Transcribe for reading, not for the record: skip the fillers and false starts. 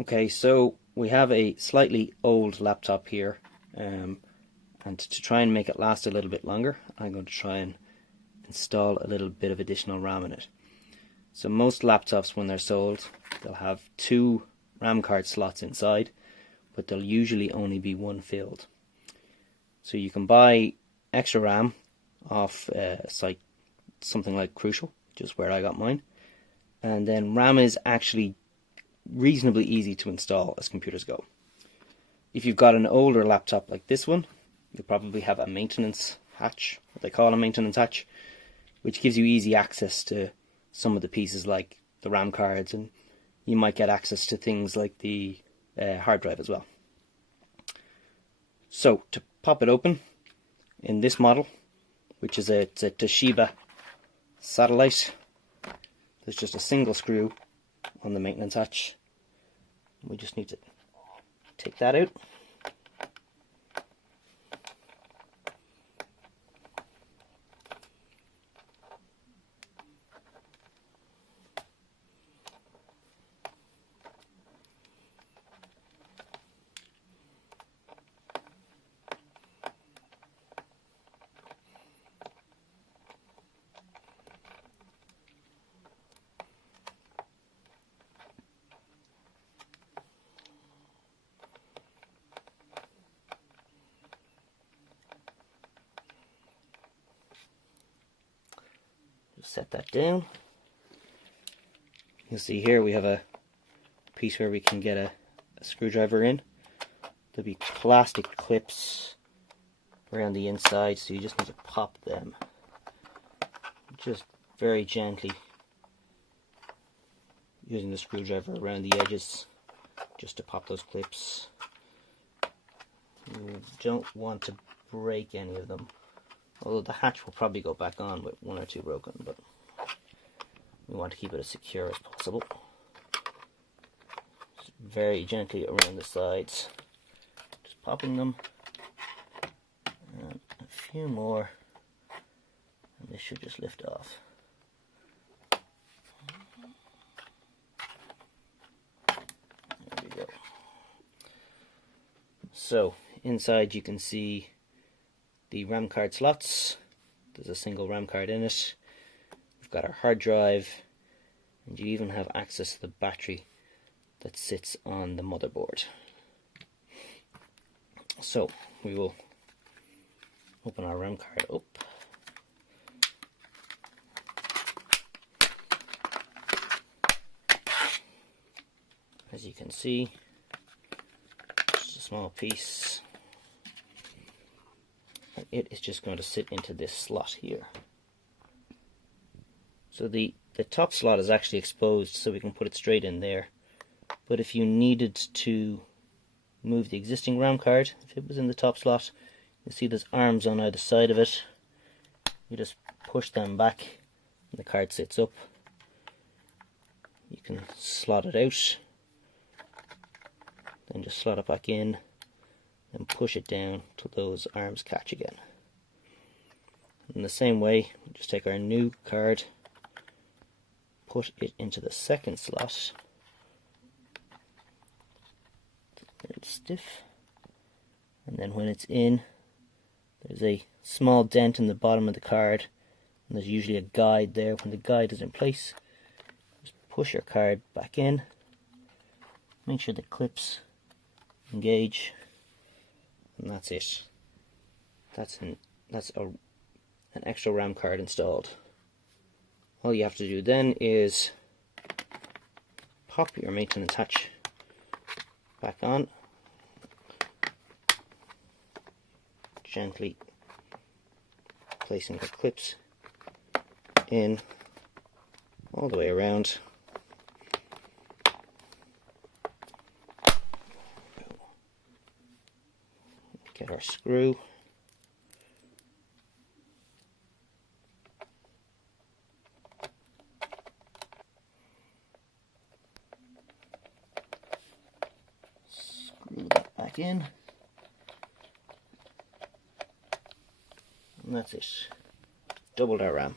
Okay, so we have a slightly old laptop here, and to try and make it last a little bit longer, I'm going to try and install a little bit of additional RAM in it. So most laptops, when they're sold, they'll have 2 RAM card slots inside, but there'll usually only be 1 filled. So you can buy extra RAM off a site, something like Crucial, which is where I got mine. And then RAM is actually reasonably easy to install as computers go. If you've got an older laptop like this one, you'll probably have a maintenance hatch, what they call a maintenance hatch, which gives you easy access to some of the pieces like the RAM cards, and you might get access to things like the hard drive as well. So to pop it open, in this model, which is it's a Toshiba satellite, there's just a single screw on the maintenance hatch. We just need to take that out. Just set that down. You'll see here we have a piece where we can get a screwdriver in. There'll be plastic clips around the inside, so you just need to pop them just very gently, using the screwdriver around the edges just to pop those clips. You don't want to break any of them, although the hatch will probably go back on with 1 or 2 broken, but we want to keep it as secure as possible. Just very gently around the sides, just popping them, and a few more, and this should just lift off. There we go. So inside you can see the RAM card slots. There's a single RAM card in it. We've got our hard drive, and you even have access to the battery that sits on the motherboard. So we will open our RAM card up. As you can see, just a small piece. And it is just going to sit into this slot here. So the top slot is actually exposed, so we can put it straight in there. But if you needed to move the existing RAM card, if it was in the top slot, you see there's arms on either side of it. You just push them back and the card sits up. You can slot it out, then just slot it back in and push it down till those arms catch again. In the same way, we just take our new card, put it into the second slot. It's stiff, and then when it's in, there's a small dent in the bottom of the card, and there's usually a guide there. When the guide is in place, just push your card back in, make sure the clips engage, and that's it. That's an extra RAM card installed. All you have to do then is pop your maintenance hatch back on, gently placing the clips in all the way around. Get our screw. Screw that back in. And that's it. Doubled our RAM.